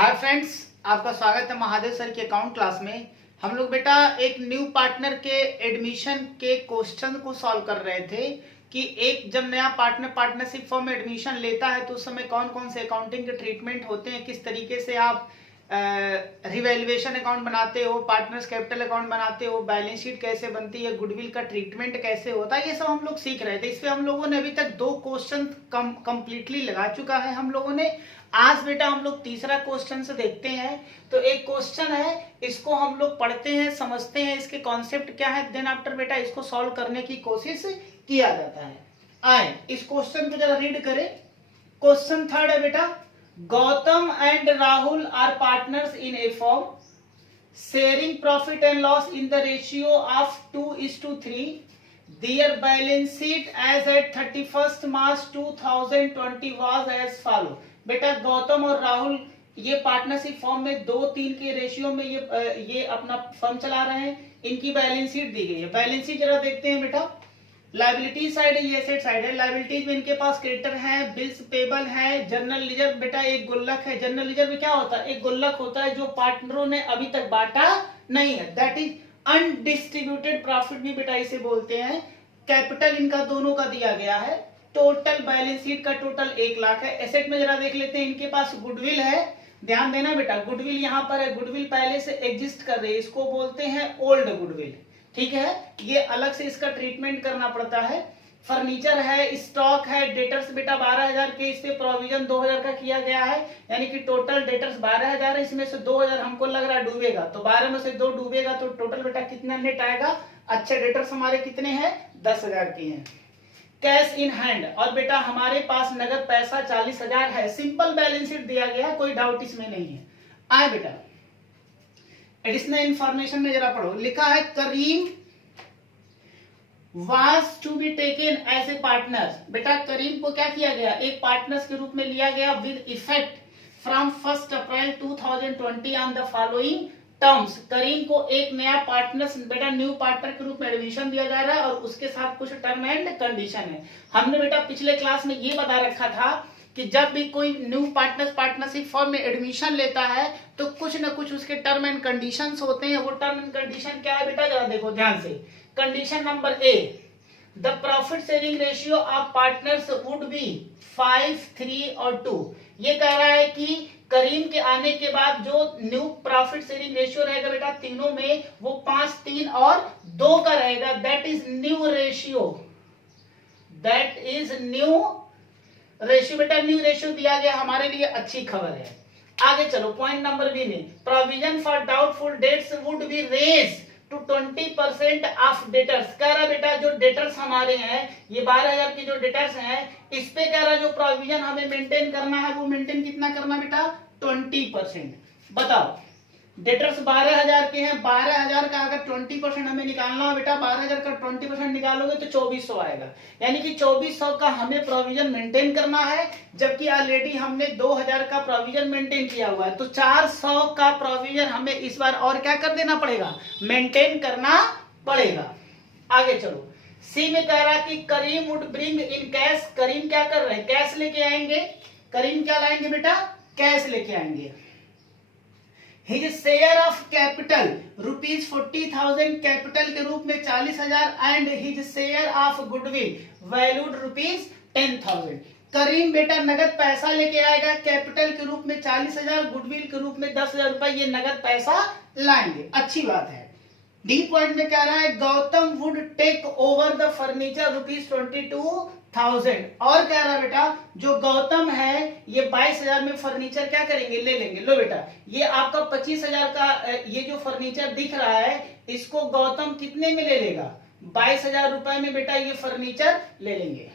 Hi friends, आपका स्वागत है महादेव सर के अकाउंट क्लास में। हम लोग बेटा एक न्यू पार्टनर के एडमिशन के क्वेश्चन को सॉल्व कर रहे थे कि एक जब नया पार्टनर पार्टनरशिप फॉर्म में एडमिशन लेता है तो उस समय कौन कौन से अकाउंटिंग के ट्रीटमेंट होते हैं, किस तरीके से आप रिवैल्यूएशन अकाउंट बनाते हो, पार्टनर्स कैपिटल अकाउंट बनाते हो, बैलेंस शीट कैसे बनती है, गुडविल का ट्रीटमेंट कैसे होता है, ये सब हम लोग सीख रहे थे। इस पे हम लोगों ने अभी तक 2 क्वेश्चन कंप्लीटली लगा चुका है हम लोगों ने। आज बेटा हम लोग तीसरा क्वेश्चन से देखते हैं। तो एक क्वेश्चन है, इसको हम लोग पढ़ते हैं, समझते हैं इसके कॉन्सेप्ट क्या है, देन आफ्टर बेटा इसको सॉल्व करने की कोशिश किया जाता है। आए इस क्वेश्चन को जरा रीड करें। क्वेश्चन थर्ड है बेटा, Gautam and Rahul are partners in a firm sharing profit and loss in the ratio of 2:3। Their balance sheet as at 31st March 2020 was as follow। बेटा गौतम और राहुल ये पार्टनरशिप फॉर्म में 2:3 के रेशियो में ये अपना फर्म चला रहे हैं। इनकी बैलेंस शीट दी गई है। बैलेंस शीट जरा देखते हैं बेटा। लायबिलिटी साइड है, ये एसेट साइड है। लायबिलिटीज में इनके पास क्रेडिटर है, बिल्स पेबल है, जनरल लीजर बेटा एक गुल्लक है। जनरल लीजर में क्या होता है? एक गुल्लक होता है जो पार्टनरों ने अभी तक बांटा नहीं है, दैट इज अनडिस्ट्रीब्यूटेड प्रॉफिट भी बेटा इसे बोलते हैं। कैपिटल इनका दोनों का दिया गया है। टोटल बैलेंस शीट का टोटल 1 लाख है। एसेट में जरा देख लेते हैं, इनके पास गुडविल है। ध्यान देना बेटा, गुडविल यहाँ पर है, गुडविल पहले से एग्जिस्ट कर रही है, इसको बोलते हैं ओल्ड गुडविल। ठीक है, ये अलग से इसका ट्रीटमेंट करना पड़ता है। फर्नीचर है, स्टॉक है, डेटर्स बेटा 12,000 के, इस पे प्रोविजन 2,000 का किया गया है, यानी कि टोटल डेटर्स 12,000 है। इसमें से 2,000 हमको लग रहा है डूबेगा, तो 12 में से 2 डूबेगा तो टोटल बेटा कितना नेट आएगा? अच्छे डेटर्स हमारे कितने हैं? 10,000 के हैं। कैश इन हैंड, और बेटा हमारे पास नगद पैसा 40,000 है। सिंपल बैलेंस शीट दिया गया, कोई डाउट इसमें नहीं है। आए बेटा एडिशनल इंफॉर्मेशन में जरा पढ़ो। लिखा है करीम was to be taken as a partners। बेटा करीम को क्या किया गया? एक पार्टनर्स के रूप में लिया गया with effect from 1 April 2020 on the following terms. Karim को एक नया पार्टनर्स बेटा न्यू पार्टनर के रूप में एडमिशन दिया जा रहा है और उसके साथ कुछ टर्म एंड कंडीशन है। हमने बेटा पिछले क्लास में ये बता रखा था कि जब भी कोई न्यू पार्टनरशिप फॉर्म में एडमिशन लेता है तो कुछ ना कुछ उसके टर्म एंड कंडीशंस होते हैं। वो टर्म एंड कंडीशन क्या है बेटा? जरा देखो ध्यान से। Condition number A, the profit sharing ratio of partners would be 5, 3 और 2। ये कह रहा है कि करीम के आने के बाद जो न्यू प्रॉफिट शेयरिंग रेशियो रहेगा बेटा तीनों में, वो 5, 3 और 2 का रहेगा। That is new ratio, that is new ratio. बेटा न्यू रेशियो दिया गया, हमारे लिए अच्छी खबर है। आगे चलो, पॉइंट नंबर बी में, provision for doubtful debts would be raise to 20% of debtors. कह रहा बेटा जो डेटर्स हमारे हैं, ये 12,000 की जो डेटर्स हैं, इस पे कह रहा जो प्रोविजन हमें मेंटेन करना है, वो मेंटेन कितना करना बेटा? 20%। बताओ डेटर्स 12,000 के हैं, 12,000 का अगर 20% हमें निकालना हो बेटा, 12,000 का 20% निकालोगे तो 2,400 आएगा, यानी कि 2,400 का हमें प्रोविजन मेंटेन करना है। जबकि ऑलरेडी हमने 2,000 का प्रोविजन मेंटेन किया हुआ है, तो 400 का प्रोविजन हमें इस बार और क्या कर देना पड़ेगा? मेंटेन करना पड़ेगा। आगे चलो, सी में कह रहा कि करीम वुड ब्रिंग इन कैश। करीम क्या कर रहे हैं? कैश लेके आएंगे। करीम क्या लाएंगे बेटा? कैश लेके आएंगे। His share of capital rupees 40,000 capital के रूप में 40,000 and his share of goodwill valued rupees 10,000। करीम बेटा नगद पैसा लेके आएगा, कैपिटल के रूप में 40,000, गुडविल के रूप में 10,000 रुपए ये नगद पैसा लाएंगे। अच्छी बात है। डी पॉइंट में कह रहा है Gautam would take over the furniture rupees 22,000। और कह रहा है बेटा जो गौतम है ये 22,000 में फर्नीचर क्या करेंगे? ले लेंगे। लो बेटा ये आपका 25,000 का ये जो फर्नीचर दिख रहा है, इसको गौतम कितने में ले लेगा? 22,000 रुपए में बेटा ये फर्नीचर ले लेंगे।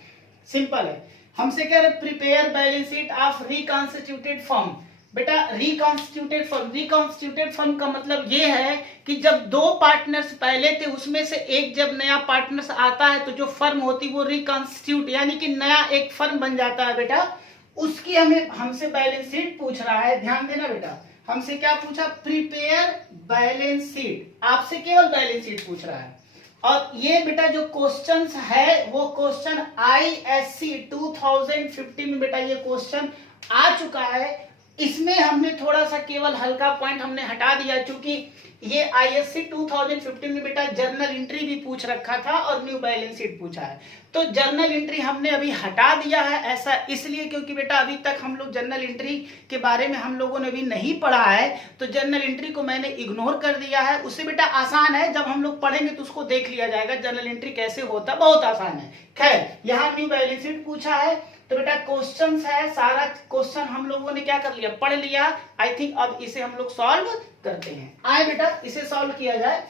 सिंपल है। हमसे कह रहे prepare balance sheet of reconstituted firm. बेटा रिकॉन्स्टिट्यूटेड फर्म का मतलब ये है कि जब 2 पार्टनर्स पहले थे, उसमें से एक जब नया पार्टनर्स आता है तो जो फर्म होती वो रिकॉन्स्टिट्यूट यानी कि नया एक फर्म बन जाता है बेटा। उसकी हमसे बैलेंस शीट पूछ रहा है। ध्यान देना बेटा, हमसे क्या पूछा? Prepare balance sheet. आपसे केवल बैलेंस शीट पूछ रहा है। और ये बेटा जो क्वेश्चंस है वो क्वेश्चन ISC 2015 में बेटा ये क्वेश्चन आ चुका है। इसमें हमने थोड़ा सा केवल हल्का पॉइंट हमने हटा दिया, क्योंकि ये आईएससी 2015 में बेटा जर्नल एंट्री भी पूछ रखा था और न्यू बैलेंस शीट पूछा है, तो जर्नल एंट्री हमने अभी हटा दिया है। ऐसा इसलिए क्योंकि बेटा अभी तक हम लोग जर्नल एंट्री के बारे में हम लोगों ने अभी नहीं पढ़ा है, तो जर्नल एंट्री को मैंने इग्नोर कर दिया है। उससे बेटा आसान है, जब हम लोग पढ़ेंगे तो उसको देख लिया जाएगा जर्नल एंट्री कैसे होता है, बहुत आसान है। खैर यहाँ न्यू बैलेंस शीट पूछा है, तो बेटा क्वेश्चंस है, सारा क्वेश्चन हम लोगों ने क्या कर लिया, पढ़ लिया। आई थिंक अब इसे हम लोग सॉल्व करते हैं। आए बेटा इसे सॉल्व किया जाए।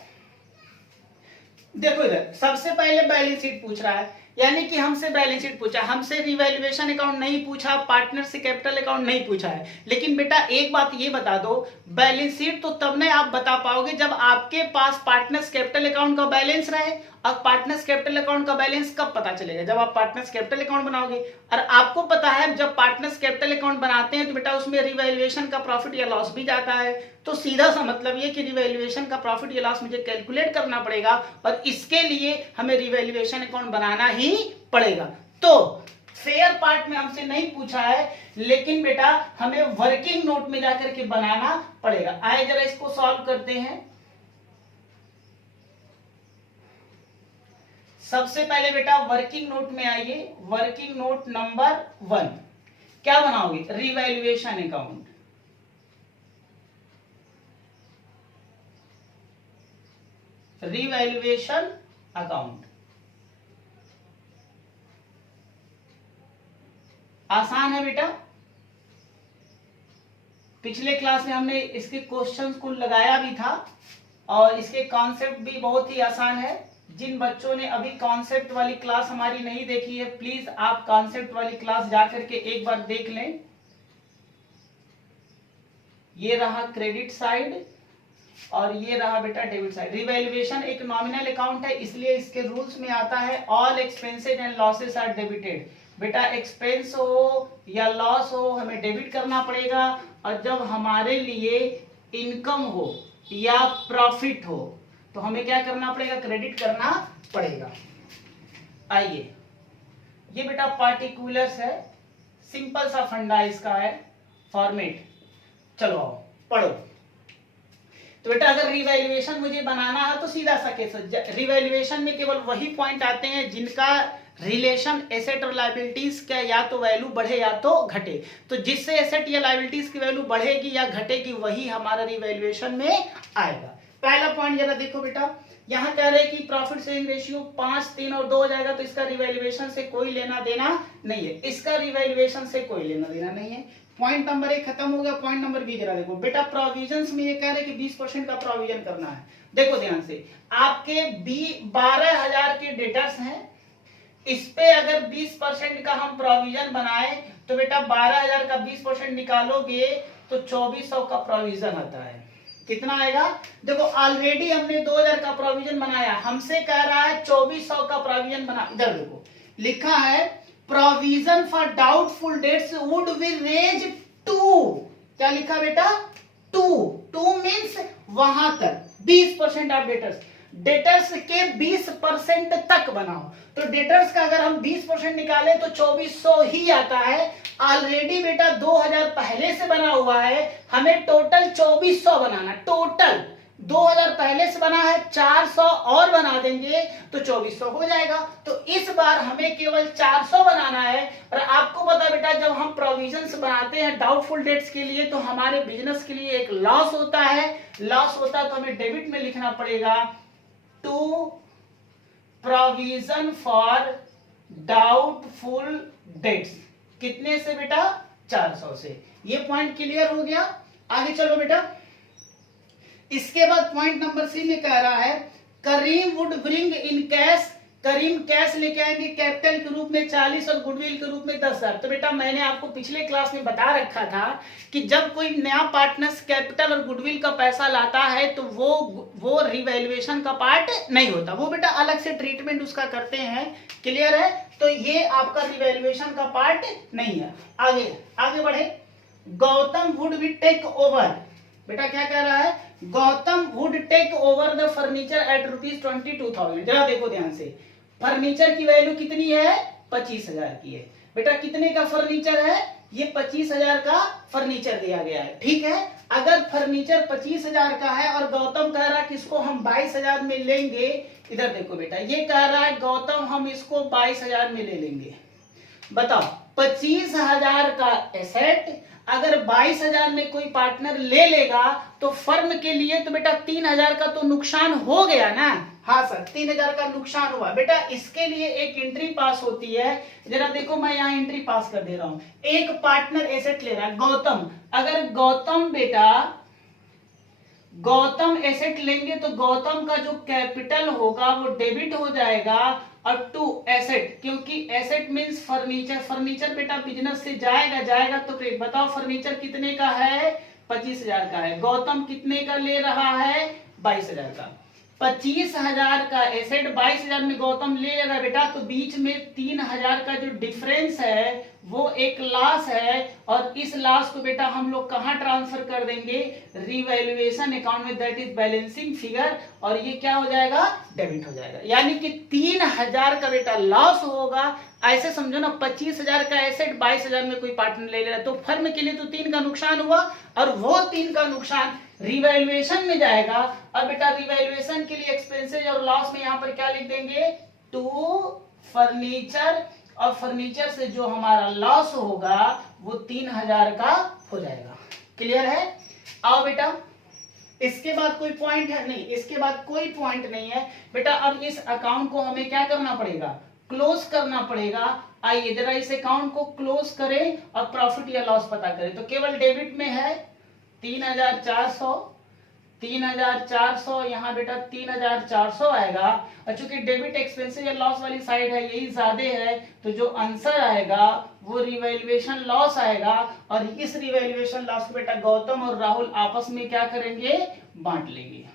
देखो इधर सबसे पहले बैलेंस शीट पूछ रहा है, यानी कि हमसे बैलेंस शीट पूछा, हमसे रिवैल्यूएशन अकाउंट नहीं पूछा, पार्टनर से कैपिटल अकाउंट नहीं पूछा है। लेकिन बेटा एक बात ये बता दो, बैलेंस शीट तो तब नहीं आप बता पाओगे जब आपके पास पार्टनर्स कैपिटल अकाउंट का बैलेंस रहे। और पार्टनर्स कैपिटल अकाउंट का बैलेंस कब पता चलेगा, जब आप पार्टनर्स कैपिटल अकाउंट बनाओगे। और आपको पता है जब पार्टनर्स कैपिटल अकाउंट बनाते हैं तो बेटा उसमें रिवैल्यूएशन का प्रॉफिट या लॉस भी जाता है, तो सीधा सा मतलब ये कि रिवैल्यूएशन का प्रॉफिट या लॉस मुझे कैलकुलेट करना पड़ेगा, और इसके लिए हमें रिवैल्यूएशन अकाउंट बनाना ही पड़ेगा। तो फेयर पार्ट में हमसे नहीं पूछा है, लेकिन बेटा हमें वर्किंग नोट में जाकर के बनाना पड़ेगा। आए जरा इसको सॉल्व करते हैं। सबसे पहले बेटा वर्किंग नोट में आइए, वर्किंग नोट नंबर 1 क्या बनाओगे, रिवैल्यूएशन अकाउंट। रिवैल्यूएशन अकाउंट आसान है बेटा, पिछले क्लास में हमने इसके क्वेश्चंस को लगाया भी था और इसके कॉन्सेप्ट भी बहुत ही आसान है। जिन बच्चों ने अभी कॉन्सेप्ट वाली क्लास हमारी नहीं देखी है, प्लीज आप कॉन्सेप्ट वाली क्लास जाकर के एक बार देख लें। ये रहा क्रेडिट साइड और ये रहा बेटा डेबिट साइड। रिवैल्यूएशन एक नॉमिनल अकाउंट है, इसलिए इसके रूल्स में आता है all expenses and losses are debited. बेटा एक्सपेंस हो या लॉस हो हमें डेबिट करना पड़ेगा, और जब हमारे लिए इनकम हो या प्रॉफिट हो तो हमें क्या करना पड़ेगा, क्रेडिट करना पड़ेगा। आइए ये बेटा पार्टिकुलर्स है, सिंपल सा फंडा इसका है, फॉर्मेट। चलो आओ पढ़ो। तो बेटा अगर रिवैल्यूएशन मुझे बनाना है तो सीधा सा केस, रिवैल्यूएशन में केवल वही पॉइंट आते हैं जिनका रिलेशन एसेट और लायबिलिटीज का या तो वैल्यू बढ़े या तो घटे। तो जिससे एसेट या लायबिलिटीज की वैल्यू बढ़ेगी या घटेगी वही हमारा रिवैल्यूएशन में आएगा। पहला पॉइंट जरा देखो बेटा, यहां कह रहे हैं कि प्रॉफिट शेयरिंग रेशियो 5, 3 और 2 हो जाएगा, तो इसका रिवैल्यूएशन से कोई लेना देना नहीं है, इसका रिवैल्यूएशन से कोई लेना देना नहीं है। पॉइंट नंबर 1 खत्म हो गया। पॉइंट नंबर बी जरा देखो बेटा, प्रोविजंस में ये कह रहे हैं कि 20% का प्रोविजन करना है। देखो ध्यान से, आपके 12,000 के डेटर्स हैं, इस पे अगर 20% का हम प्रोविजन बनाए तो बेटा 12,000 का 20% निकालोगे तो 2400 का प्रोविजन आता है। कितना आएगा, देखो ऑलरेडी हमने 2,000 का प्रोविजन बनाया, हमसे कह रहा है 2400 का प्रोविजन बना। इधर देखो लिखा है provision for doubtful debts would be raise to, क्या लिखा बेटा, टू मीन्स वहां तक 20% ऑफ डेटर्स के 20% तक बनाओ। तो डेटर्स का अगर हम 20% निकाले तो 2400 ही आता है। ऑलरेडी बेटा 2000 पहले से बना हुआ है, हमें टोटल 2400 बनाना। टोटल 2000 पहले से बना है, 400 और बना देंगे तो 2400 हो जाएगा। तो इस बार हमें केवल 400 बनाना है। और आपको पता बेटा जब हम प्रोविजंस बनाते हैं डाउटफुल डेट्स के लिए तो हमारे बिजनेस के लिए एक लॉस होता है, लॉस होता है तो हमें डेबिट में लिखना पड़ेगा to provision for doubtful debts. कितने से बेटा, 400 से। ये पॉइंट क्लियर हो गया। आगे चलो बेटा, इसके बाद पॉइंट नंबर सी में कह रहा है Karim would bring in cash, Karim cash लेके आएंगे कैपिटल के रूप में 40 और गुडविल के रूप में 10,000। तो बेटा मैंने आपको पिछले क्लास में बता रखा था कि जब कोई नया पार्टनर्स कैपिटल और गुडविल का पैसा लाता है तो वो रिवैल्यूएशन का पार्ट नहीं होता, वो बेटा अलग से ट्रीटमेंट उसका करते हैं। क्लियर है, तो ये आपका रिवैल्यूएशन का पार्ट नहीं है। आगे बढ़े, Gautam would be take over. बेटा क्या कह रहा है, Gautam would take over the furniture at ₹22,000। जरा देखो ध्यान से, फर्नीचर की वैल्यू कितनी है, 25,000 की है। बेटा कितने का फर्नीचर है, ये 25,000 का फर्नीचर दिया गया है, ठीक है। अगर फर्नीचर 25,000 का है और गौतम कह रहा है कि इसको हम 22,000 में लेंगे, इधर देखो बेटा, ये कह रहा है गौतम हम इसको 22,000 में ले लेंगे। बताओ 25,000 का एसेट अगर 22,000 में कोई पार्टनर ले लेगा तो फर्म के लिए तो बेटा 3,000 का तो नुकसान हो गया ना। हाँ सर, 3,000 का नुकसान हुआ। बेटा इसके लिए एक एंट्री पास होती है, जरा देखो मैं यहाँ एंट्री पास कर दे रहा हूं। एक पार्टनर एसेट ले रहा है गौतम, अगर गौतम एसेट लेंगे तो गौतम का जो कैपिटल होगा वो डेबिट हो जाएगा, और टू एसेट, क्योंकि एसेट मींस फर्नीचर, फर्नीचर बेटा बिजनेस से जाएगा तो क्रेडिट। बताओ फर्नीचर कितने का है, 25,000 का है, गौतम कितने का ले रहा है, 22,000 का। 25,000 का एसेट 22,000 में गौतम ले लेगा बेटा, तो बीच में 3,000 का जो डिफरेंस है वो एक लॉस है, और इस लॉस को बेटा हम लोग कहां ट्रांसफर कर देंगे, रिवैल्यूएशन अकाउंट में, दैट इज बैलेंसिंग फिगर, और ये क्या हो जाएगा, डेबिट हो जाएगा। यानी कि 3,000 का बेटा लॉस होगा। ऐसे समझो ना, 25,000 का एसेट 22,000 में कोई पार्टनर ले रहा है, तो फर्म के लिए तो 3 का नुकसान हुआ, और वो 3 का नुकसान रिवैल्यूएशन में जाएगा। अब बेटा रिवैल्यूएशन के लिए एक्सपेंसेस और लॉस में यहां पर क्या लिख देंगे, टू फर्नीचर, और फर्नीचर से जो हमारा लॉस होगा वो 3,000 का हो जाएगा। क्लियर है। आओ बेटा, इसके बाद कोई पॉइंट है नहीं, इसके बाद कोई पॉइंट नहीं है बेटा। अब इस अकाउंट को हमें क्या करना पड़ेगा, क्लोज करना पड़ेगा। आइए जरा इस अकाउंट को क्लोज करें और प्रॉफिट या लॉस पता करें। तो केवल डेबिट में है 3,400, यहाँ बेटा 3,400 आएगा, और चूंकि डेबिट एक्सपेंसेस या लॉस वाली साइड है यही ज्यादा है, तो जो आंसर आएगा वो रिवैल्यूएशन लॉस आएगा। और इस रिवैल्यूएशन लॉस को बेटा गौतम और राहुल आपस में क्या करेंगे, बांट लेंगे।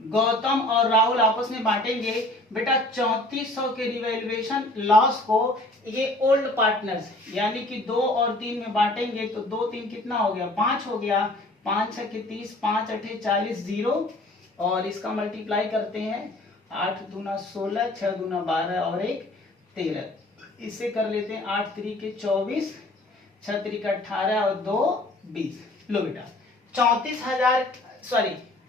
गौतम और राहुल आपस में बांटेंगे बेटा 3400 के रिवैल्यूएशन लॉस को। ये ओल्ड पार्टनर्स यानी कि 2 और 3 में बांटेंगे, तो 2 3 कितना हो गया, 5 हो गया, 5 6 के 30, 5 8 40, 0, और इसका मल्टीप्लाई करते हैं, 8 दूना 16, 6 दूना 12 और 1 13, इसे कर लेते हैं 8 3 के 24, 6 3 का 18 और 2 20। लो बेटा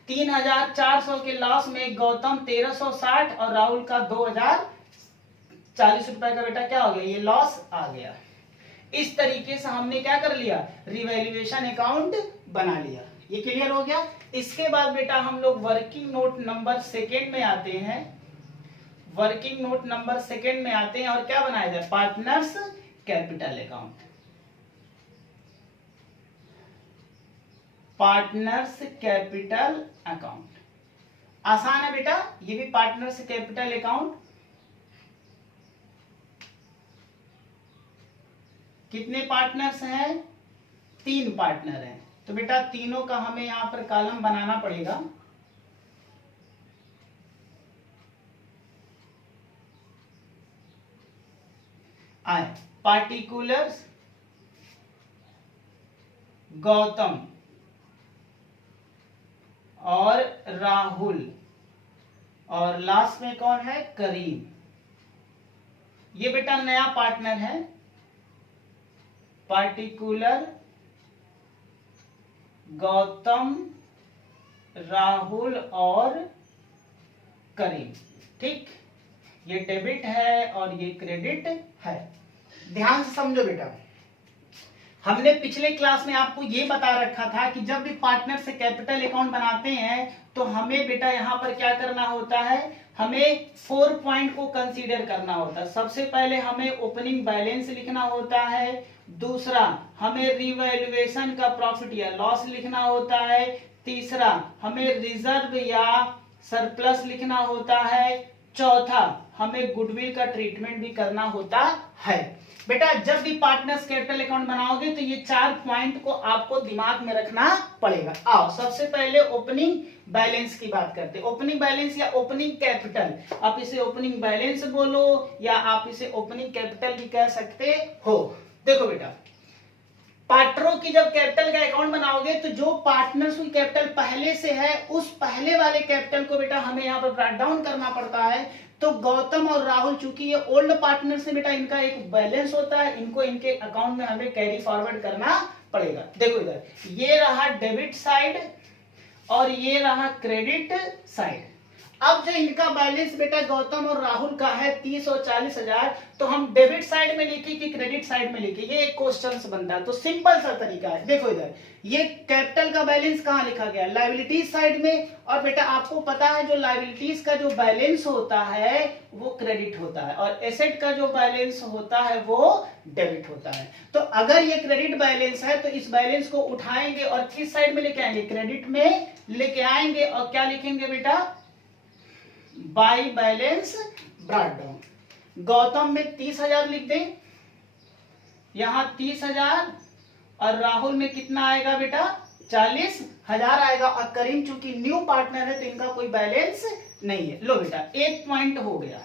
3,400 के लॉस में गौतम 1,360 और राहुल का 2,040 रुपए का बेटा क्या हो गया, ये लॉस आ गया। इस तरीके से हमने क्या कर लिया, रिवैल्यूएशन अकाउंट बना लिया। ये क्लियर हो गया। इसके बाद बेटा हम लोग वर्किंग नोट नंबर 2 में आते हैं। वर्किंग नोट नंबर 2 में आते हैं और क्या बनाया जाए, partners capital account. Partners capital account आसान है बेटा, ये भी पार्टनर्स कैपिटल अकाउंट। कितने पार्टनर्स हैं, 3 पार्टनर हैं, तो बेटा तीनों का हमें यहां पर कॉलम बनाना पड़ेगा। आए पार्टिकुलर्स गौतम और राहुल, और लास्ट में कौन है, करीम। ये बेटा नया पार्टनर है, पार्टिकुलर गौतम, राहुल और करीम। ठीक, ये डेबिट है और ये क्रेडिट है। ध्यान से समझो बेटा, हमने पिछले क्लास में आपको ये बता रखा था कि जब भी पार्टनर से कैपिटल अकाउंट बनाते हैं तो हमें बेटा यहाँ पर क्या करना होता है, हमें 4 पॉइंट को कंसीडर करना होता है। सबसे पहले हमें ओपनिंग बैलेंस लिखना होता है, दूसरा हमें रिवैल्यूएशन का प्रॉफिट या लॉस लिखना होता है, तीसरा हमें रिजर्व या सरप्लस लिखना होता है, चौथा हमें गुडविल का ट्रीटमेंट भी करना होता है। बेटा जब भी पार्टनर्स कैपिटल अकाउंट बनाओगे तो ये 4 पॉइंट को आपको दिमाग में रखना पड़ेगा। आओ सबसे पहले ओपनिंग बैलेंस की बात करते हैं। ओपनिंग बैलेंस या ओपनिंग कैपिटल, आप इसे ओपनिंग बैलेंस बोलो या आप इसे ओपनिंग कैपिटल भी कह सकते हो। देखो बेटा, पार्टनरों की जब कैपिटल का अकाउंट बनाओगे तो जो पार्टनर्स की कैपिटल पहले से है उस पहले वाले कैपिटल को बेटा हमें यहाँ पर ब्रेक डाउन करना पड़ता है। तो गौतम और राहुल चूंकि ये ओल्ड पार्टनर से बेटा इनका एक बैलेंस होता है, इनको इनके अकाउंट में हमें कैरी फॉरवर्ड करना पड़ेगा। देखो इधर ये रहा डेबिट साइड और ये रहा क्रेडिट साइड। अब जो इनका बैलेंस बेटा गौतम और राहुल का है 30 और 40,000, तो हम डेबिट साइड में लिखे कि क्रेडिट साइड में लिखे, ये एक क्वेश्चन बनता है। तो सिंपल सा तरीका है, देखो इधर ये कैपिटल का बैलेंस कहाँ लिखा गया, लायबिलिटीज साइड में। और बेटा आपको पता है जो लायबिलिटीज का जो बैलेंस होता है वो क्रेडिट होता है और एसेट का जो बैलेंस होता है वो डेबिट होता है। तो अगर ये क्रेडिट बैलेंस है तो इस बैलेंस को उठाएंगे और किस साइड में लेके आएंगे, क्रेडिट में लेके आएंगे। और क्या लिखेंगे बेटा, by balance brought down. Gautam में 30,000 लिख दें, यहां 30,000 और राहुल में कितना आएगा बेटा 40,000 आएगा। और करीम चूंकि न्यू पार्टनर है तो इनका कोई बैलेंस नहीं है। लो बेटा एक पॉइंट हो गया।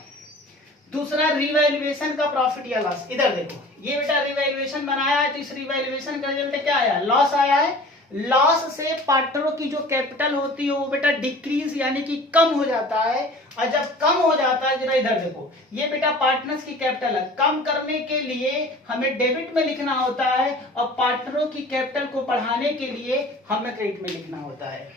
दूसरा रिवैल्यूएशन का प्रॉफिट या लॉस। इधर देखो ये बेटा रिवैल्यूएशन बनाया है तो इस रिवैल्यूएशन का रिजल्ट क्या आया, लॉस आया है। लॉस से पार्टनरों की जो कैपिटल होती है वो बेटा डिक्रीज यानी कि कम हो जाता है। और जब कम हो जाता है, जरा इधर देखो ये बेटा पार्टनर्स की कैपिटल है, कम करने के लिए हमें डेबिट में लिखना होता है और पार्टनरों की कैपिटल को बढ़ाने के लिए हमें क्रेडिट में लिखना होता है।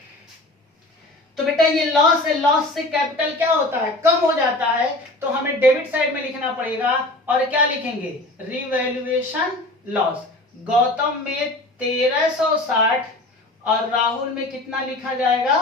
तो बेटा ये लॉस है, लॉस से कैपिटल क्या होता है, कम हो जाता है, तो हमें डेबिट साइड में लिखना पड़ेगा। और क्या लिखेंगे, रिवैल्यूएशन लॉस। गौतम में 1360 और राहुल में कितना लिखा जाएगा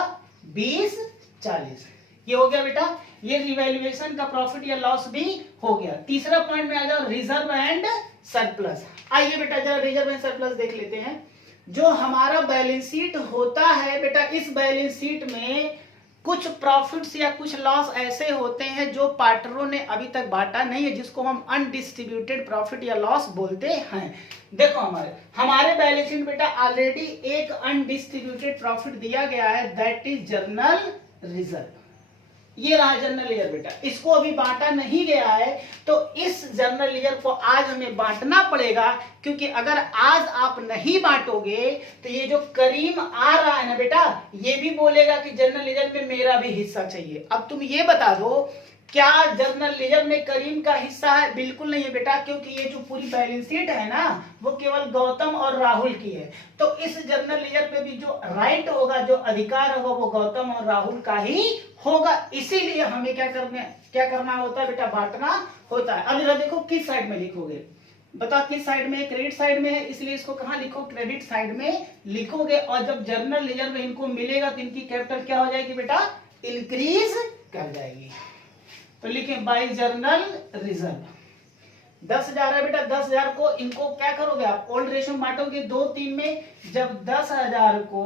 2040। ये हो गया बेटा, ये रिवैल्यूएशन का प्रॉफिट या लॉस भी हो गया। तीसरा पॉइंट में आ जाओ, रिजर्व एंड सरप्लस। आइए बेटा जरा रिजर्व एंड सरप्लस देख लेते हैं। जो हमारा बैलेंस शीट होता है बेटा, इस बैलेंस शीट में कुछ प्रॉफिट्स या कुछ लॉस ऐसे होते हैं जो पार्टनरों ने अभी तक बांटा नहीं है, जिसको हम अनडिस्ट्रीब्यूटेड प्रॉफिट या लॉस बोलते हैं। देखो हमारे बैलेंस शीट बेटा ऑलरेडी एक अनडिस्ट्रीब्यूटेड प्रॉफिट दिया गया है, दैट इज जर्नल रिजर्व। ये रहा जनरल लेजर बेटा, इसको अभी बांटा नहीं गया है, तो इस जनरल लेजर को आज हमें बांटना पड़ेगा। क्योंकि अगर आज आप नहीं बांटोगे तो ये जो करीम आ रहा है ना बेटा, ये भी बोलेगा कि जनरल लेजर में मेरा भी हिस्सा चाहिए। अब तुम ये बता दो, क्या जनरल लेजर में करीम का हिस्सा है? बिल्कुल नहीं है बेटा, क्योंकि ये जो पूरी बैलेंस शीट है ना वो केवल गौतम और राहुल की है। तो इस जनरल लेजर पे भी जो राइट होगा, जो अधिकार होगा, वो गौतम और राहुल का ही होगा। इसीलिए हमें क्या करना होता है बेटा, बांटना होता है। अब जरा देखो किस साइड में लिखोगे, बताओ किस साइड में, क्रेडिट साइड में है, इसलिए इसको कहां लिखो, क्रेडिट साइड में लिखोगे। और जब जनरल लेजर में इनको मिलेगा तो इनकी कैपिटल क्या हो जाएगी बेटा, इंक्रीज कर जाएगी। तो लिखें बाई जर्नल रिजर्व 10,000 है बेटा। 10,000 को इनको क्या करोगे आप, ओल्ड रेशो में बांटोगे 2-3 में। जब 10,000 को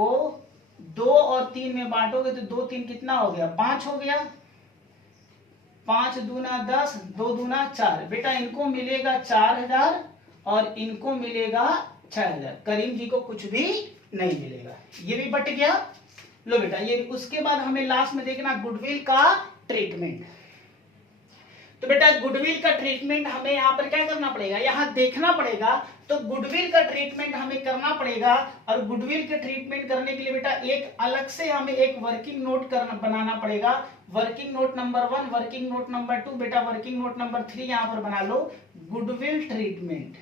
2 और 3 में बांटोगे तो 2-3 कितना हो गया, 5 हो गया। 5 दूना 10, 2 दूना 4। बेटा इनको मिलेगा 4,000 और इनको मिलेगा 6,000। करीम जी को कुछ भी नहीं मिलेगा, ये भी बट गया। लो बेटा ये भी। उसके बाद हमें लास्ट में देखना गुडविल का ट्रीटमेंट। तो बेटा गुडविल का ट्रीटमेंट हमें यहाँ पर क्या करना पड़ेगा, यहाँ देखना पड़ेगा। तो गुडविल का ट्रीटमेंट हमें करना पड़ेगा। और गुडविल के ट्रीटमेंट करने के लिए बेटा एक अलग से हमें एक वर्किंग नोट बनाना पड़ेगा। Working note number 1, working note number 2, बेटा वर्किंग नोट नंबर 3 यहाँ पर बना लो। Goodwill treatment,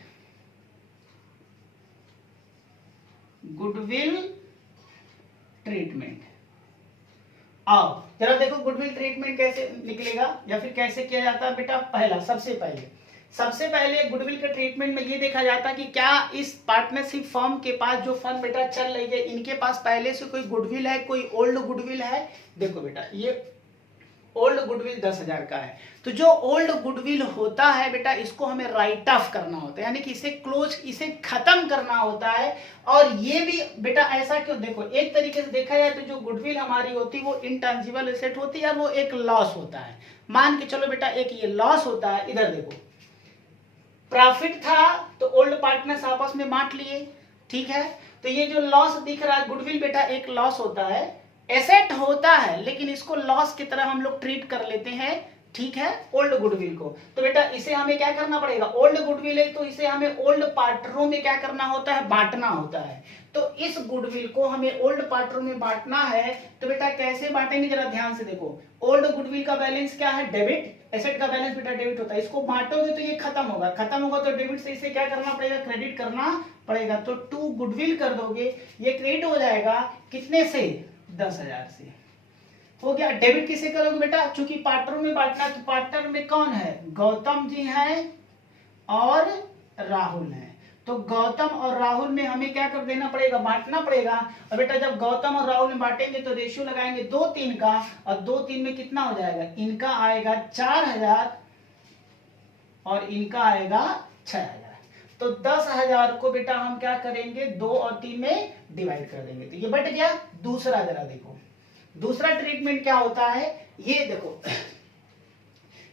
goodwill treatment. आओ जरा देखो गुडविल ट्रीटमेंट कैसे निकलेगा या फिर कैसे किया जाता है बेटा। पहला सबसे पहले गुडविल के ट्रीटमेंट में ये देखा जाता है कि क्या इस पार्टनरशिप फर्म के पास जो फर्म बेटा चल रही है, इनके पास पहले से कोई गुडविल है, कोई ओल्ड गुडविल है। देखो बेटा ये ओल्ड गुडविल 10,000 का है। तो जो ओल्ड गुडविल होता है बेटा, इसको हमें राइट ऑफ करना होता है, यानी कि इसे क्लोज, इसे खत्म करना होता है। और ये भी बेटा ऐसा क्यों, देखो एक तरीके से देखा जाए तो जो गुडविल हमारी होती है वो इंटेंजिबल एसेट होती है और वो एक लॉस होता है। मान के चलो बेटा एक ये लॉस होता है। इधर देखो प्रॉफिट था तो ओल्ड पार्टनर्स आपस में बांट लिए, ठीक है। तो ये जो लॉस दिख रहा है गुडविल बेटा एक लॉस होता है, एसेट होता है, लेकिन इसको लॉस की तरह हम लोग ट्रीट कर लेते हैं, ठीक है, ओल्ड गुडविल को। तो बेटा इसे हमें क्या करना पड़ेगा, ओल्ड गुडविल है तो इसे हमें ओल्ड पार्टनरों में क्या करना होता है, बांटना होता है। तो इस गुडविल को हमें ओल्ड पार्टनरों में बांटना है। तो बेटा कैसे बांटेंगे, जरा ध्यान से देखो। ओल्ड गुडविल का बैलेंस क्या है, डेबिट, एसेट का बैलेंस बेटा डेबिट होता है, इसको बांटोगे तो ये खत्म होगा, खत्म होगा तो डेबिट से इसे क्या करना पड़ेगा, क्रेडिट करना पड़ेगा। तो टू गुडविल कर दोगे, ये क्रेडिट हो जाएगा कितने से, 10,000 से, हो गया। डेबिट किसे करोगे बेटा, चूंकि पार्टनर में बांटना, तो पार्टनर में कौन है, गौतम जी हैं और राहुल है। तो गौतम और राहुल में हमें क्या कर देना पड़ेगा, बांटना पड़ेगा। और बेटा जब गौतम और राहुल में बांटेंगे तो रेशियो लगाएंगे 2-3 का, और 2-3 में कितना हो जाएगा, इनका आएगा 4,000 और इनका आएगा 6,000। तो 10,000 को बेटा हम क्या करेंगे, 2 और 3 में डिवाइड कर देंगे, तो ये बट गया। दूसरा जरा देखो, दूसरा ट्रीटमेंट क्या होता है, ये देखो,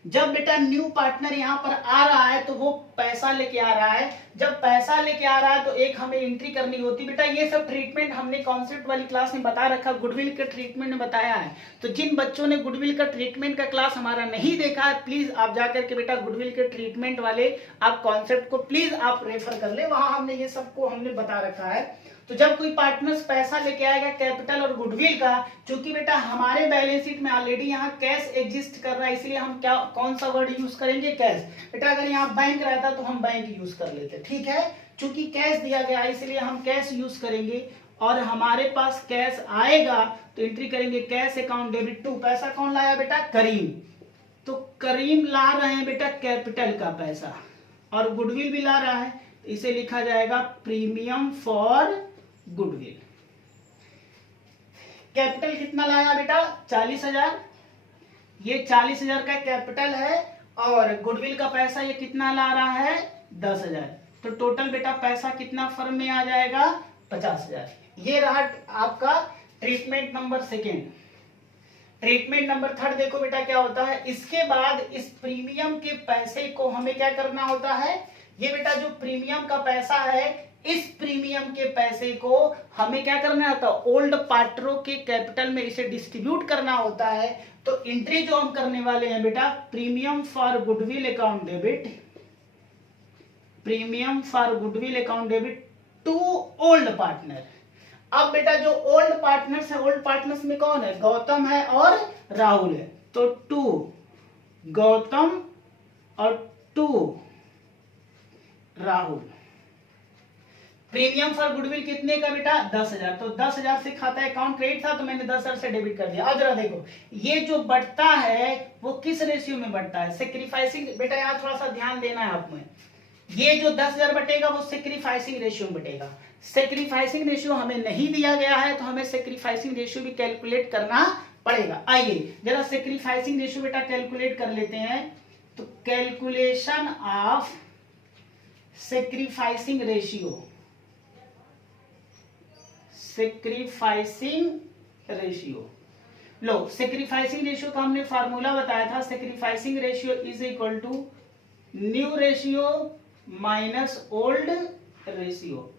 जब बेटा न्यू पार्टनर यहां पर आ रहा है तो वो पैसा लेके आ रहा है, जब पैसा लेके आ रहा है तो एक हमें एंट्री करनी होती है। बेटा ये सब ट्रीटमेंट हमने कॉन्सेप्ट वाली क्लास में बता रखा, गुडविल के ट्रीटमेंट में बताया है। तो जिन बच्चों ने गुडविल का ट्रीटमेंट का क्लास हमारा नहीं देखा है, प्लीज आप जाकर के बेटा गुडविल के ट्रीटमेंट वाले आप कॉन्सेप्ट को प्लीज आप रेफर कर ले, वहां हमने ये सबको हमने बता रखा है। तो जब कोई पार्टनर्स पैसा लेके आएगा कैपिटल और गुडविल का, चूंकि बेटा हमारे बैलेंस शीट में ऑलरेडी यहाँ कैश एग्जिस्ट कर रहा है, इसलिए हम क्या, कौन सा वर्ड यूज करेंगे, कैश। बेटा अगर यहाँ बैंक रहता तो हम बैंक यूज कर लेते, ठीक है। चूंकि कैश दिया गया है इसलिए हम कैश यूज करेंगे, और हमारे पास कैश आएगा तो एंट्री करेंगे कैश अकाउंट डेबिट टू। पैसा कौन लाया बेटा, करीम। तो करीम ला रहे हैं बेटा कैपिटल का पैसा, और गुडविल भी ला रहा है, तो इसे लिखा जाएगा प्रीमियम फॉर गुडविल। कैपिटल कितना लाया बेटा, 40,000, ये 40,000 का कैपिटल है, और गुडविल का पैसा ये कितना ला रहा है, 10,000। तो टोटल बेटा पैसा कितना फर्म में आ जाएगा, 50,000। ये रहा आपका treatment number second. Treatment number third देखो बेटा क्या होता है, इसके बाद इस प्रीमियम के पैसे को हमें क्या करना होता है, ये बेटा जो प्रीमियम का पैसा है, इस प्रीमियम के पैसे को हमें क्या करना होता है, ओल्ड पार्टनरों के कैपिटल में इसे डिस्ट्रीब्यूट करना होता है। तो एंट्री जो हम करने वाले हैं बेटा, premium for goodwill account debit, premium for goodwill account debit to old partner. अब बेटा जो ओल्ड पार्टनर्स है, ओल्ड पार्टनर्स में कौन है, गौतम है और राहुल है। तो टू गौतम और to Rahul. Premium for goodwill कितने का बेटा, 10,000। तो 10,000 से खाता अकाउंट क्रेडिट था तो मैंने 10,000 से डेबिट कर दिया। अब जरा देखो ये जो बढ़ता है वो किस रेशियो में बढ़ता है, सेक्रीफाइसिंग। बेटा यहाँ थोड़ा सा ध्यान देना है आप में, ये जो 10,000 बटेगा वो सेक्रीफाइसिंग रेशियो में बटेगा। सेक्रीफाइसिंग रेशियो हमें नहीं दिया गया है तो हमें सेक्रीफाइसिंग रेशियो भी कैलकुलेट करना पड़ेगा। आइए जरा सेक्रीफाइसिंग रेशियो बेटा कैलकुलेट कर लेते हैं। तो calculation of sacrificing ratio, sacrificing ratio, लो सेक्रीफाइसिंग रेशियो का हमने फार्मूला बताया था, sacrificing ratio is equal to new ratio minus old ratio.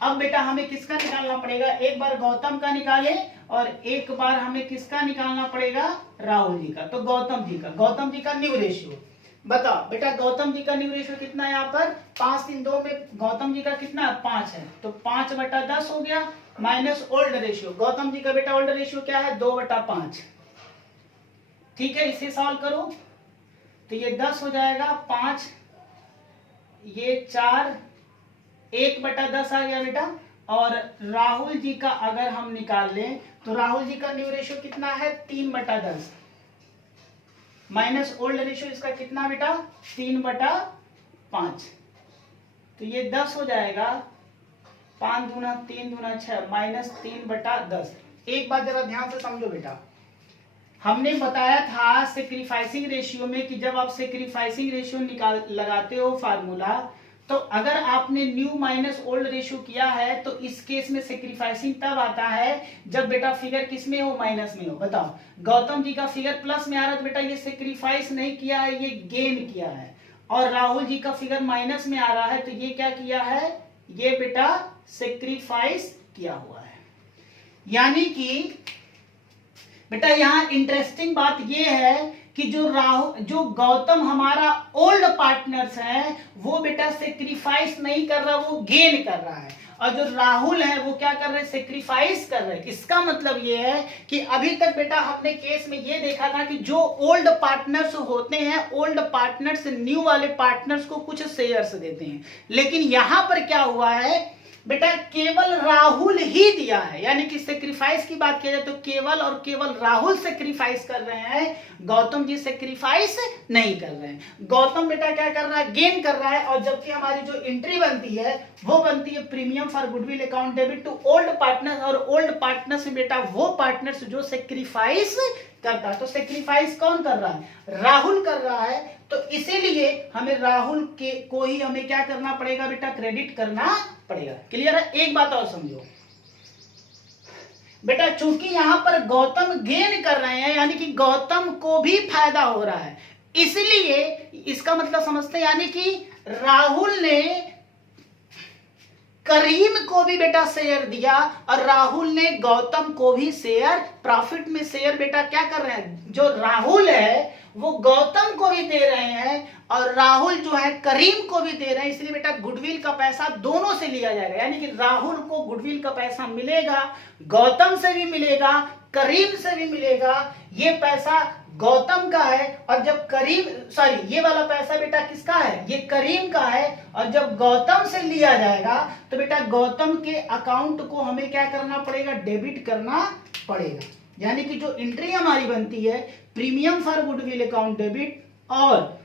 अब बेटा हमें किसका निकालना पड़ेगा, एक बार गौतम का निकाले और एक बार हमें किसका निकालना पड़ेगा, राहुल जी का। तो गौतम जी का न्यू रेशियो बताओ बेटा, गौतम जी का न्यू रेशियो कितना है यहाँ पर, 5 3 2 में गौतम जी का कितना है, 5 है। तो 5/10 हो गया, minus old ratio, Gautam ji का बेटा ओल्ड रेशियो क्या है, 2/5। ठीक है, इसे सॉल्व करो तो ये 10 हो जाएगा, 5 ये 4, 1/10 आ गया बेटा। और राहुल जी का अगर हम निकाल लें तो राहुल जी का न्यू रेशियो कितना है, 3/10 माइनस ओल्ड रेशियो इसका कितना बेटा, 3/5। तो ये 10 हो जाएगा, 5 दूना 3 दूना 6 माइनस 3/10। एक बात जरा ध्यान से समझो बेटा, हमने बताया था सेक्रीफाइसिंग रेशियो में कि जब आप सेक्रीफाइसिंग रेशियो निकाल लगाते हो फार्मूला, तो अगर आपने न्यू माइनस ओल्ड रेशियो किया है तो इस केस में सेक्रीफाइसिंग तब आता है जब बेटा फिगर किस में हो, माइनस में हो। बताओ गौतम जी का फिगर प्लस में आ रहा है तो बेटा ये सेक्रीफाइस नहीं किया है, ये गेन किया है। और राहुल जी का फिगर माइनस में आ रहा है तो ये क्या किया है, ये बेटा सेक्रीफाइस किया हुआ है। यानी कि बेटा यहाँ इंटरेस्टिंग बात ये है कि जो गौतम हमारा ओल्ड पार्टनर्स है वो बेटा सेक्रीफाइस नहीं कर रहा, वो गेन कर रहा है, और जो राहुल है वो क्या कर रहे हैं, सेक्रीफाइस कर रहे हैं। इसका मतलब ये है कि अभी तक बेटा हमने केस में ये देखा था कि जो ओल्ड पार्टनर्स होते हैं, ओल्ड पार्टनर्स न्यू वाले पार्टनर्स को कुछ शेयर्स देते हैं, लेकिन यहां पर क्या हुआ है बेटा, केवल राहुल ही दिया है, यानी कि सेक्रीफाइस की बात किया जाए तो केवल और केवल राहुल सेक्रीफाइस कर रहे हैं, गौतम जी सेक्रीफाइस नहीं कर रहे हैं। गौतम बेटा क्या कर रहा है, गेन कर रहा है, और जबकि हमारी जो एंट्री बनती है वो बनती है premium for goodwill account debit to old partners, और ओल्ड पार्टनर्स बेटा वो पार्टनर्स जो सेक्रीफाइस करता है। तो सेक्रीफाइस कौन कर रहा है, राहुल कर रहा है, तो इसीलिए हमें राहुल के को ही हमें क्या करना पड़ेगा बेटा, क्रेडिट करना पड़ेगा। क्लियर है? एक बात और समझो बेटा, चूंकि यहां पर गौतम गेन कर रहे हैं, यानी कि गौतम को भी फायदा हो रहा है, इसलिए इसका मतलब समझते हैं, यानी कि राहुल ने करीम को भी बेटा शेयर दिया और राहुल ने गौतम को भी शेयर, प्रॉफिट में शेयर बेटा क्या कर रहे हैं, जो राहुल है वो गौतम को भी दे रहे हैं और राहुल जो है करीम को भी दे रहे हैं, इसलिए बेटा गुडविल का पैसा दोनों से लिया जाएगा, यानी कि राहुल को गुडविल का पैसा मिलेगा, गौतम से भी मिलेगा, करीम से भी मिलेगा। ये पैसा गौतम का है, और जब करीम ये वाला पैसा बेटा किसका है, ये करीम का है, और जब गौतम से लिया जाएगा तो बेटा गौतम के अकाउंट को हमें क्या करना पड़ेगा, डेबिट करना पड़ेगा। यानी कि जो एंट्री हमारी बनती है premium for goodwill account debit और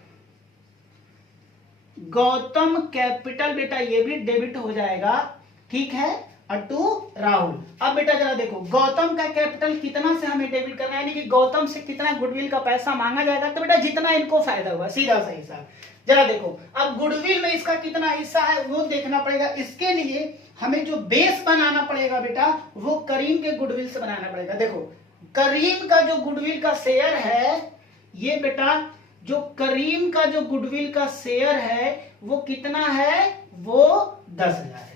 गौतम कैपिटल बेटा ये भी डेबिट हो जाएगा, ठीक है, और टू राहुल। अब बेटा जरा देखो गौतम का कैपिटल कितना से हमें डेबिट करना है, यानी कि गौतम से कितना गुडविल का पैसा मांगा जाएगा, तो बेटा जितना इनको फायदा हुआ, सीधा सा हिसाब। जरा देखो अब गुडविल में इसका कितना हिस्सा है वो देखना पड़ेगा, इसके लिए हमें जो बेस बनाना पड़ेगा बेटा वो करीम के गुडविल से बनाना पड़ेगा। देखो करीम का जो गुडविल का शेयर है, ये बेटा जो करीम का जो गुडविल का शेयर है वो कितना है, वो 10,000 है।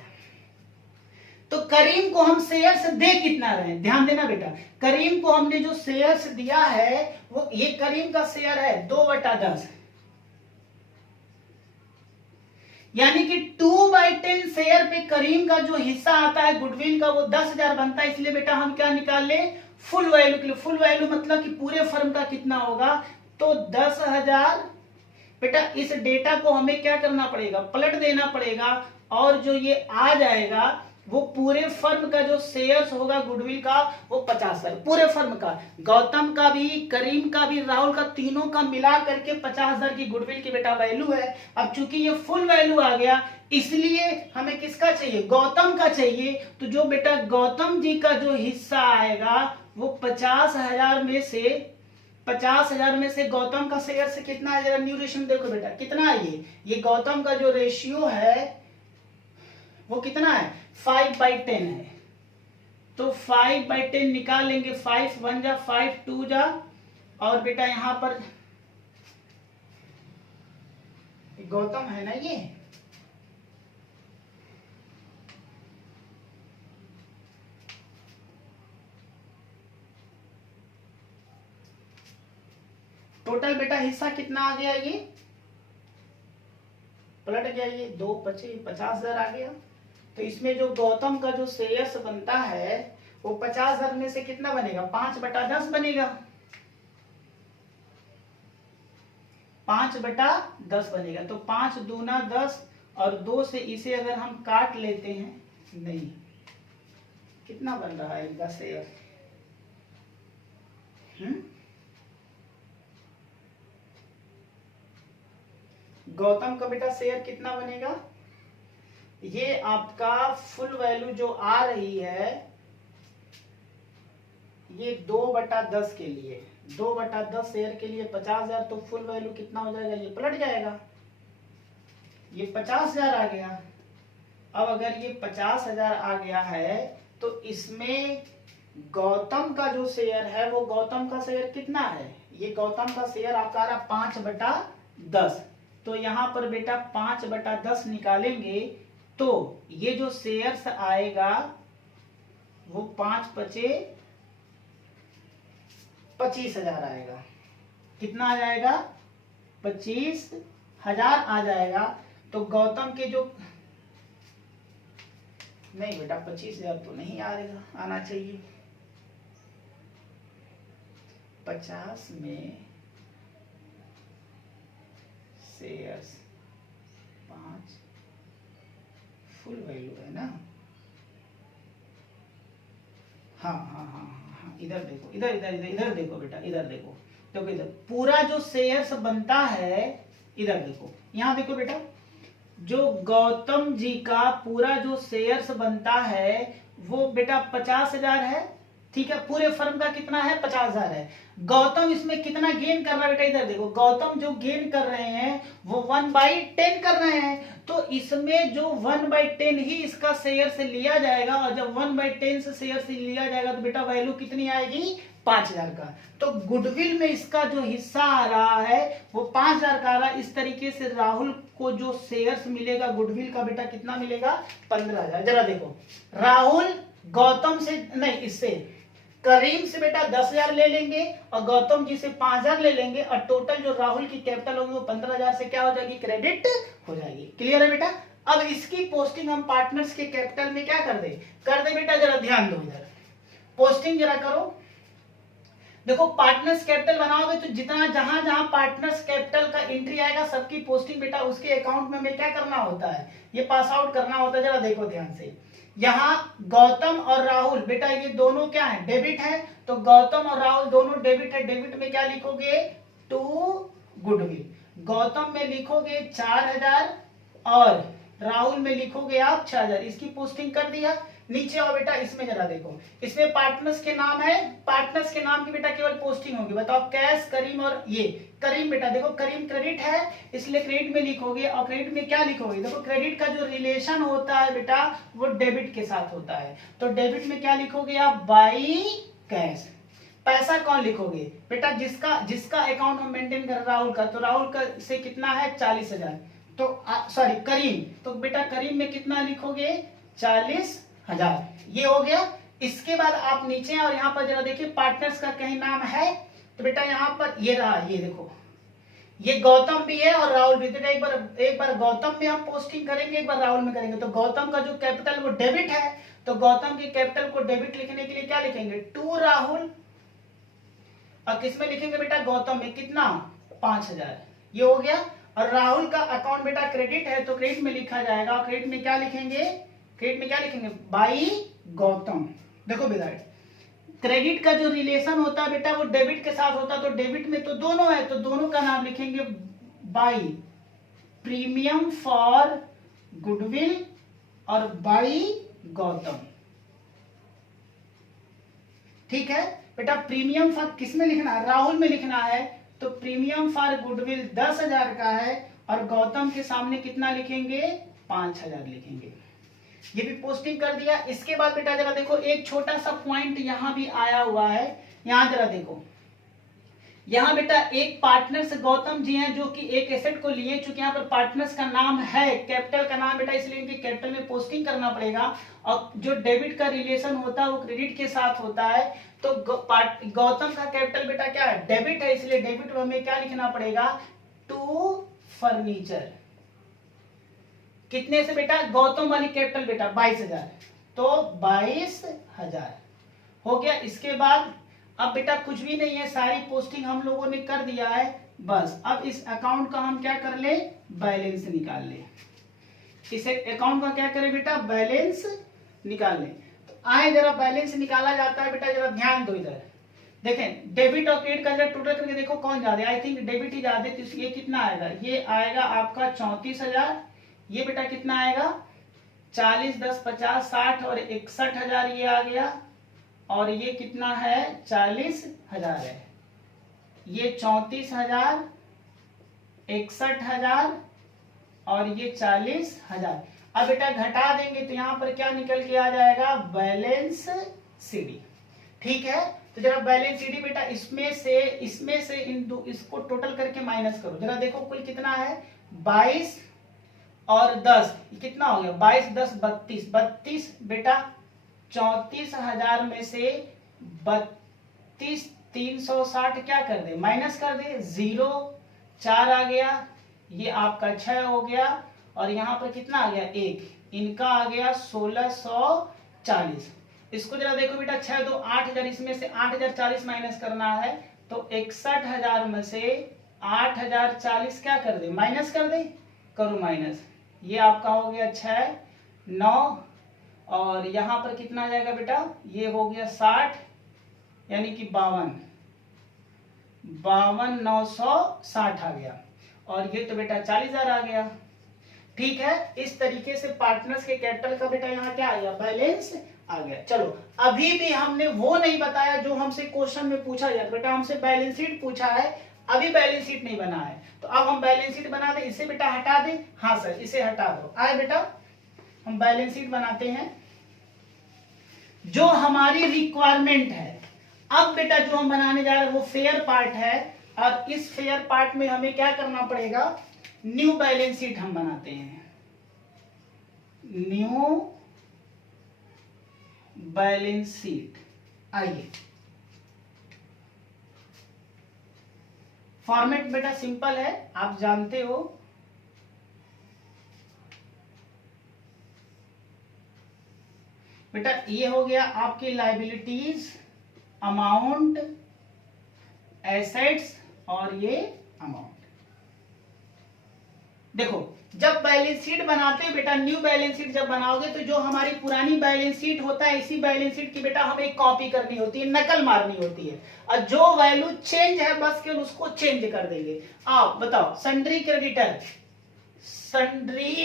तो करीम को हम शेयर्स दे कितना रहे, ध्यान देना बेटा, करीम को हमने जो शेयर्स दिया है वो ये करीम का शेयर है 2/10, यानी कि 2/10 शेयर पे करीम का जो हिस्सा आता है गुडविल का वो 10,000 बनता है। इसलिए बेटा हम क्या निकाल ले, फुल वैल्यू के लिए, फुल वैल्यू मतलब कि पूरे फर्म का कितना होगा, तो 10,000। बेटा इस डेटा को हमें क्या करना पड़ेगा, पलट देना पड़ेगा, और जो ये आ जाएगा वो पूरे फर्म का जो शेयर्स होगा गुडविल का वो 50,000, पूरे फर्म का, गौतम का भी, करीम का भी, राहुल का, तीनों का मिला करके 50,000 की गुडविल की बेटा वैल्यू है। अब चूंकि ये फुल वैल्यू आ गया इसलिए हमें किसका चाहिए, गौतम का चाहिए। तो जो बेटा गौतम जी का जो हिस्सा आएगा वो 50,000 में से, 50,000 में से गौतम का शेयर से कितना है, जरा न्यू रेशियो देखो बेटा कितना है, ये गौतम का जो रेशियो है वो कितना है, 5/10 है। तो 5/10 निकाल लेंगे, 5 1 जा 5 2 जा, और बेटा यहां पर गौतम है ना, ये टोटल बेटा हिस्सा कितना आ गया, ये पलट गया, ये 2 बचे 50,000 आ गया। तो इसमें जो गौतम का जो शेयर्स बनता है वो 50,000 में से कितना बनेगा, 5/10 बनेगा, 5/10 बनेगा। तो 5 दूना 10 और 2 से इसे अगर हम काट लेते हैं, नहीं कितना बन रहा है इनका शेयर, गौतम का बेटा शेयर कितना बनेगा, ये आपका फुल वैल्यू जो आ रही है ये 2/10 के लिए, 2/10 शेयर के लिए 50,000, तो फुल वैल्यू कितना हो जाएगा, ये पलट जाएगा, ये 50,000 आ गया। अब अगर ये 50,000 आ गया है तो इसमें गौतम का जो शेयर है वो, गौतम का शेयर कितना है, ये गौतम का शेयर आपका आ रहा 5/10। तो यहां पर बेटा 5/10 निकालेंगे तो ये जो शेयर्स आएगा वो 5 × 5 = 25,000 आएगा। कितना आ जाएगा, 25,000 आ जाएगा। तो गौतम के जो, नहीं बेटा 25,000 तो नहीं आएगा, आना चाहिए। 50 में शेयर्स 5 फुल वैल्यू है ना। हाँ हाँ हाँ हाँ, इधर देखो, इधर इधर इधर इधर देखो बेटा, इधर देखो, देखो इधर पूरा जो शेयर्स बनता है, इधर देखो, यहाँ देखो बेटा, जो गौतम जी का पूरा जो शेयर्स बनता है वो बेटा 50,000 है, ठीक है। पूरे फर्म का कितना है, 50,000 है। गौतम इसमें कितना गेन कर रहा है बेटा, इधर देखो, गौतम जो गेन कर रहे हैं वो 1/10 कर रहे हैं। तो इसमें जो 1/10 ही इसका शेयर से लिया जाएगा, और जब 1/10 से शेयर से लिया जाएगा तो बेटा वैल्यू कितनी आएगी, 5,000 का। तो गुडविल में इसका जो हिस्सा आ रहा है वो 5,000 का आ रहा है। इस तरीके से राहुल को जो शेयर्स मिलेगा गुडविल का बेटा कितना मिलेगा, 15,000। जरा देखो, राहुल गौतम से नहीं, इससे करीम से बेटा 10,000 ले लेंगे और गौतम जी से 5,000 ले लेंगे, और टोटल जो राहुल की कैपिटल होगी वो 15,000 से क्या हो जाएगी, क्रेडिट हो जाएगी। क्लियर है बेटा। अब इसकी पोस्टिंग हम पार्टनर्स के कैपिटल में क्या कर दे बेटा, जरा ध्यान दो, इधर पोस्टिंग जरा करो। देखो पार्टनर्स कैपिटल बनाओगे तो जितना जहां जहां पार्टनर्स कैपिटल का एंट्री आएगा सबकी पोस्टिंग बेटा उसके अकाउंट में हमें क्या करना होता है, ये पास आउट करना होता है। जरा देखो ध्यान से, यहाँ गौतम और राहुल बेटा ये दोनों क्या है, डेबिट है। तो गौतम और राहुल दोनों डेबिट है। डेबिट में क्या लिखोगे, टू गुडविल। गौतम में लिखोगे 4,000 और राहुल में लिखोगे आप 6,000। इसकी पोस्टिंग कर दिया। नीचे आओ बेटा, इसमें जरा देखो, इसमें पार्टनर्स के नाम है, पार्टनर्स के नाम की बेटा केवल पोस्टिंग होगी। बताओ, कैश, करीम और ये करीम बेटा देखो, करीम क्रेडिट है इसलिए क्रेडिट में लिखोगे, और क्रेडिट में क्या लिखोगे, देखो क्रेडिट का जो रिलेशन होता है बेटा वो डेबिट के साथ होता है। तो डेबिट में क्या लिखोगे आप, बाई कैश। पैसा कौन लिखोगे बेटा, जिसका अकाउंट हम मेंटेन कर राहुल का, तो राहुल का से कितना है 40,000। तो सॉरी करीम, तो बेटा करीम में कितना लिखोगे, 40,000। ये हो गया। इसके बाद आप नीचे और यहाँ पर जरा देखिए पार्टनर्स का कहीं नाम है, तो बेटा यहाँ पर ये रहा, ये देखो, ये गौतम भी है और राहुल भी। एक बार गौतम में हम पोस्टिंग करेंगे, एक बार राहुल में करेंगे। तो गौतम का जो कैपिटल वो डेबिट है, तो गौतम के कैपिटल को डेबिट लिखने के लिए क्या लिखेंगे, टू राहुल, और किस में लिखेंगे बेटा, गौतम में कितना, 5,000। ये हो गया। और राहुल का अकाउंट बेटा क्रेडिट है तो क्रेडिट में लिखा जाएगा, और क्रेडिट में क्या लिखेंगे, क्रेडिट में क्या लिखेंगे, बाई गौतम। देखो बेटा, क्रेडिट का जो रिलेशन होता है बेटा वो डेबिट के साथ होता है, तो डेबिट में तो दोनों है, तो दोनों का नाम लिखेंगे बाई प्रीमियम फॉर गुडविल और बाई गौतम। ठीक है बेटा, प्रीमियम फॉर किस में लिखना है, राहुल में लिखना है। तो प्रीमियम फॉर गुडविल 10,000 का है, और गौतम के सामने कितना लिखेंगे, 5,000 लिखेंगे। ये भी पोस्टिंग कर दिया। इसके बाद बेटा जरा देखो, एक छोटा सा पॉइंट यहां भी आया हुआ है, यहां जरा देखो, यहाँ बेटा एक पार्टनर्स गौतम जी हैं जो कि एक एसेट को लिए, चूंकि यहाँ पर पार्टनर्स का नाम है, कैपिटल का नाम बेटा, इसलिए इनकी कैपिटल में पोस्टिंग करना पड़ेगा। और जो डेबिट का रिलेशन होता है वो क्रेडिट के साथ होता है। तो गौतम का कैपिटल बेटा क्या है, डेबिट है, इसलिए डेबिट में हमें क्या लिखना पड़ेगा, टू फर्नीचर। कितने से बेटा, गौतम वाली कैपिटल बेटा 22,000, तो 22,000 हो गया। इसके बाद अब बेटा कुछ भी नहीं है, सारी पोस्टिंग हम लोगों ने कर दिया है। बस अब इस अकाउंट का हम क्या कर ले, बैलेंस निकाल ले। इस अकाउंट का क्या करें बेटा, बैलेंस निकाल ले। तो आए जरा बैलेंस निकाला जाता है बेटा, जरा ध्यान दो इधर देखें, डेबिट और क्रेडिट का जरा टोटल करके देखो कौन ज्यादा, आई थिंक डेबिट ही ज्यादा। तो ये कितना आएगा, ये आएगा आपका 34,000। ये बेटा कितना आएगा, 40, 10, 50, 60 और 61,000 ये आ गया। और ये कितना है, 40,000 है। ये 34,000, 61,000 और ये 40,000। अब बेटा घटा देंगे तो यहाँ पर क्या निकल के आ जाएगा, बैलेंस सीडी। ठीक है, तो जरा बैलेंस सीडी बेटा इसमें से इसको टोटल करके माइनस करो। जरा देखो कुल कितना है, 22 और 10 कितना हो गया, 22, 10, 32। 32 बेटा 34,000 में से 32 360 क्या कर दे, माइनस कर दे, 0 4 आ गया, ये आपका 6 हो गया, और यहाँ पर कितना आ गया 1, इनका आ गया 1640। इसको जरा देखो बेटा, 6 2 8000, इसमें से 8040 माइनस करना है, तो 61000 में से 8040 क्या कर दे, माइनस कर दे, करो माइनस, ये आपका हो गया 6 9, और यहाँ पर कितना आ जाएगा बेटा, ये हो गया 60, यानी कि 52,960 आ गया, और ये तो बेटा 40,000 आ गया। ठीक है, इस तरीके से पार्टनर्स के कैपिटल का बेटा यहाँ क्या आ गया, बैलेंस आ गया। चलो, अभी भी हमने वो नहीं बताया जो हमसे क्वेश्चन में पूछा गया, बेटा हमसे बैलेंस शीट पूछा है, अभी बैलेंस शीट नहीं बना है, तो अब हम बैलेंस शीट बना दें, इसे बेटा हटा दें, हाँ सर इसे हटा दो, आए बेटा हम बैलेंस शीट बनाते हैं, जो हमारी रिक्वायरमेंट है। अब बेटा जो हम बनाने जा रहे हैं वो फेयर पार्ट है, और इस फेयर पार्ट में हमें क्या करना पड़ेगा, न्यू बैलेंस शीट हम बनाते हैं, न्यू बैलेंस शीट। आइए, फॉर्मेट बेटा सिंपल है, आप जानते हो, बेटा ये हो गया आपकी लायबिलिटीज, अमाउंट, एसेट्स, और ये अमाउंट। देखो, जब बैलेंस शीट बनाते हैं बेटा, न्यू बैलेंस शीट जब बनाओगे तो जो हमारी पुरानी बैलेंस शीट होता है, इसी बैलेंस शीट की बेटा हमें कॉपी करनी होती है, नकल मारनी होती है, और जो वैल्यू चेंज है बस केवल उसको चेंज कर देंगे। आप बताओ, सन्ड्री क्रेडिटर, सन्ड्री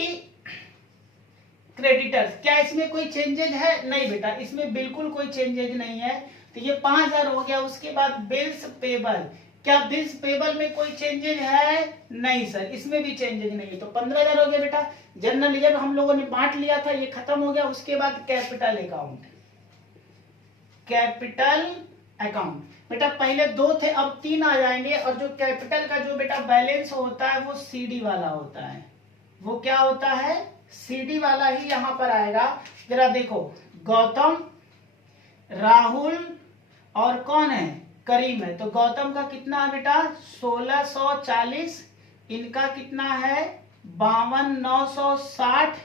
क्रेडिटर्स, क्या इसमें कोई चेंजेज है? नहीं बेटा, इसमें बिल्कुल कोई चेंजेज नहीं है, तो ये 5000 हो गया। उसके बाद बिल्स पेबल, क्या बिल्स पेबल में कोई चेंजेज है? नहीं सर, इसमें भी चेंजेज नहीं है, तो 15000 हो गया बेटा। जनरल रिजर्व हम लोगों ने बांट लिया था, ये खत्म हो गया। उसके बाद कैपिटल अकाउंट, कैपिटल अकाउंट बेटा पहले 2 थे, अब 3 आ जाएंगे, और जो कैपिटल का जो बेटा बैलेंस होता है वो सीडी वाला होता है। वो क्या होता है? सीडी वाला ही यहां पर आएगा। जरा देखो, गौतम, राहुल और कौन है? करीम है। तो गौतम का कितना है बेटा? 1640, इनका कितना है? 52,960,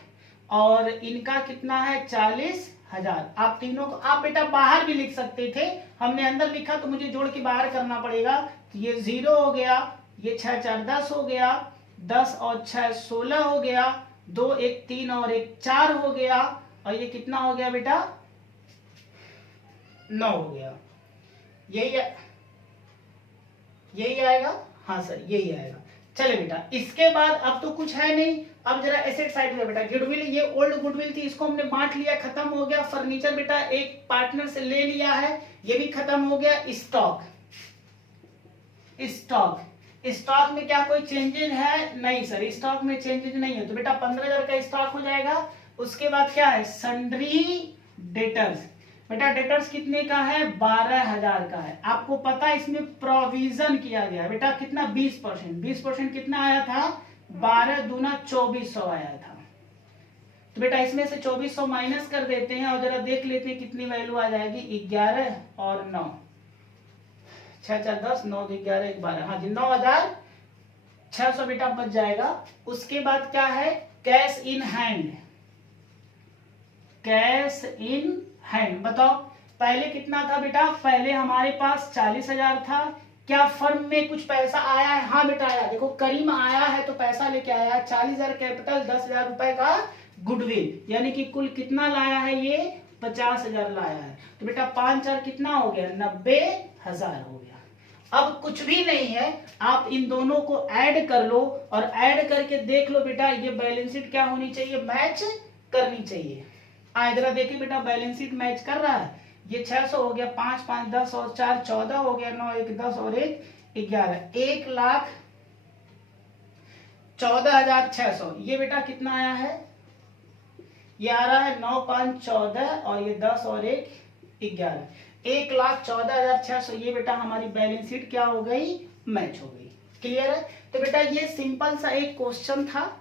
और इनका कितना है? 40,000। आप तीनों को आप बेटा बाहर भी लिख सकते थे, हमने अंदर लिखा तो मुझे जोड़ के बाहर करना पड़ेगा। तो ये 0 हो गया, ये 6 4 10 हो गया, 10 और 6 16 हो गया, 2 1 3 और 1 4 हो गया, और ये कितना हो गया बेटा? 9 हो गया। यही आएगा? हाँ सर, यही आएगा। चले बेटा, इसके बाद अब तो कुछ है नहीं। अब जरा एसेट साइड में बेटा, गुडविल, ये ओल्ड गुडविल थी, इसको हमने बांट लिया, खत्म हो गया। फर्नीचर बेटा एक पार्टनर से ले लिया है, ये भी खत्म हो गया। स्टॉक, स्टॉक, स्टॉक में क्या कोई चेंजेस है? नहीं सर, स्टॉक में चेंजेस नहीं है, तो बेटा 15,000 का स्टॉक हो जाएगा। उसके बाद क्या है? सन्ड्री डेटर्स, बेटा डेटर्स कितने का है? 12,000 का है। आपको पता है इसमें प्रोविजन किया गया है बेटा, कितना? 20%। 20% कितना आया था? 12 दूना 2400 आया था। तो बेटा इसमें से 2400 माइनस कर देते हैं, और जरा देख लेते हैं कितनी वैल्यू आ जाएगी। 11 और 9, 6 4 10, 9 11 12, हाँ जी 9,600 बेटा बच जाएगा। उसके बाद क्या है? Cash in hand, cash in hand. बताओ पहले कितना था बेटा? पहले हमारे पास 40,000 था। क्या फर्म में कुछ पैसा आया है? हाँ बेटा आया। देखो करीम आया है तो पैसा लेके आया, 40,000 कैपिटल, 10,000 रुपए का गुडविल, यानी कि कुल कितना लाया है? ये 50,000 लाया है। तो बेटा 5 4 कितना हो गया? 90,000 हो गया। अब कुछ भी नहीं है, आप इन दोनों को ऐड कर लो, और ऐड करके देख लो बेटा ये बैलेंस शीट क्या होनी चाहिए? मैच करनी चाहिए। जरा देखिए बेटा, बैलेंस शीट मैच कर रहा है। ये 600 हो गया, 5 5 10 और 4 14 हो गया, 9 1 10 और 1 11, 1,14,600। ये बेटा कितना आया है? ये आ रहा है 9 5 14, और ये 10 और 1 11, 1,14,600। ये बेटा हमारी बैलेंस शीट क्या हो गई? मैच हो गई। क्लियर है? तो बेटा ये सिंपल सा एक क्वेश्चन था।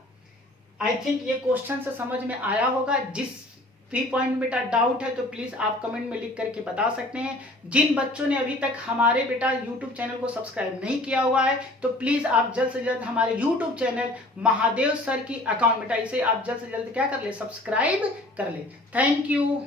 आई थिंक ये क्वेश्चन से समझ में आया होगा। जिस फी पॉइंट में बेटा डाउट है तो प्लीज आप कमेंट में लिख करके बता सकते हैं। जिन बच्चों ने अभी तक हमारे बेटा यूट्यूब चैनल को सब्सक्राइब नहीं किया हुआ है तो प्लीज आप जल्द से जल्द हमारे यूट्यूब चैनल महादेव सर की अकाउंट बेटा इसे आप जल्द से जल्द क्या कर ले, सब्सक्राइब कर ले। Thank you.